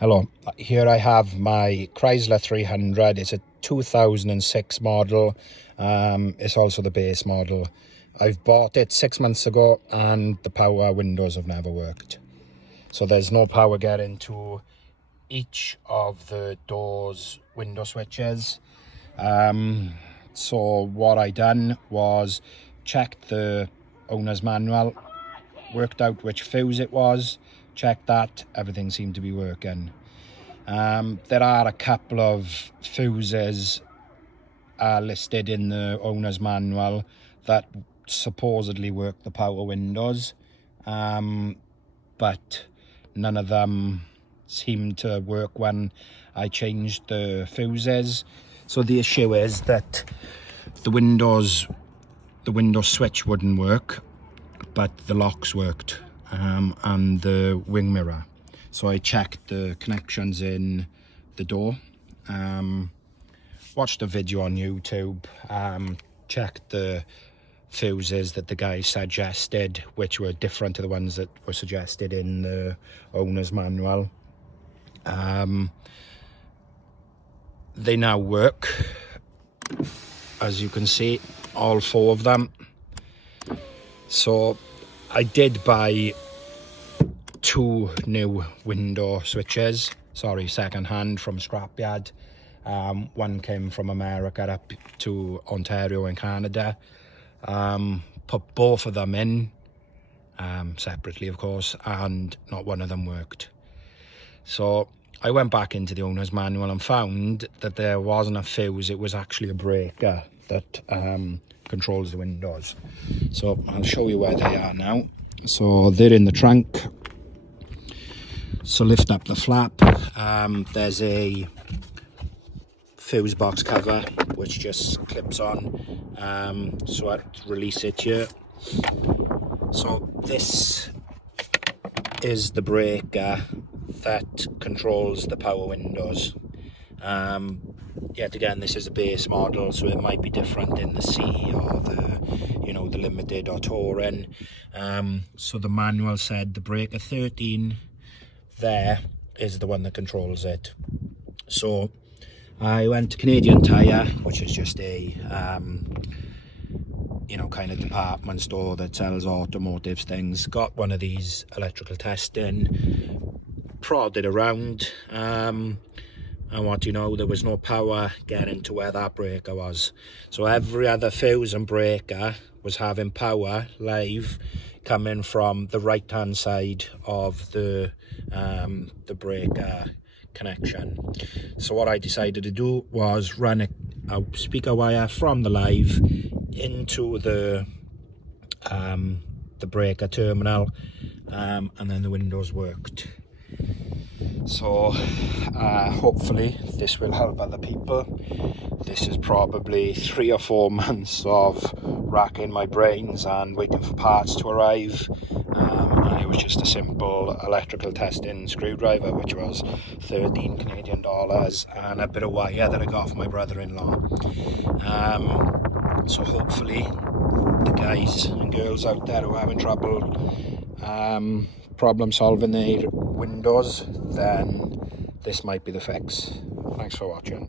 Hello, here I have my Chrysler 300. It's a 2006 model. It's also the base model. I've bought it 6 months ago and the power windows have never worked. So there's no power getting to each of the doors window switches. So what I done was checked the owner's manual, worked out which fuse it was, checked that, everything seemed to be working. There are a couple of fuses listed in the owner's manual that supposedly work the power windows, but none of them seemed to work when I changed the fuses. So the issue is that the window switch wouldn't work, but the locks worked, and the wing mirror. So I checked the connections in the door, watched a video on YouTube, checked the fuses that the guy suggested, which were different to the ones that were suggested in the owner's manual. They now work, as you can see, all four of them. So I did buy two new window switches, second hand from scrapyard. One came from America up to Ontario in Canada. Put both of them in separately, of course, and not one of them worked. So I went back into the owner's manual and found that there wasn't a fuse, it was actually a breaker that controls the windows. So I'll show you where they are now. So they're in the trunk. So lift up the flap, there's a fuse box cover which just clips on, so I release it here. So this is the breaker that controls the power windows. Yet again, this is a base model, so it might be different in the C or the limited or touring. So the manual said the breaker 13 there is the one that controls it. So I went to Canadian Tire, which is just a kind of department store that sells automotive things. Got one of these electrical testing, prodded around, and what you know, there was no power getting to where that breaker was. So every other fuse and breaker was having power live coming from the right hand side of the breaker connection. So what I decided to do was run a speaker wire from the live into the breaker terminal, and then the windows worked. So hopefully this will help other people. This is probably 3 or 4 months of racking my brains and waiting for parts to arrive, and it was just a simple electrical testing screwdriver, which was 13 Canadian dollars, and a bit of wire that I got from my brother-in-law. So hopefully the guys and girls out there who are having trouble problem solving their windows, then this might be the fix. Thanks for watching.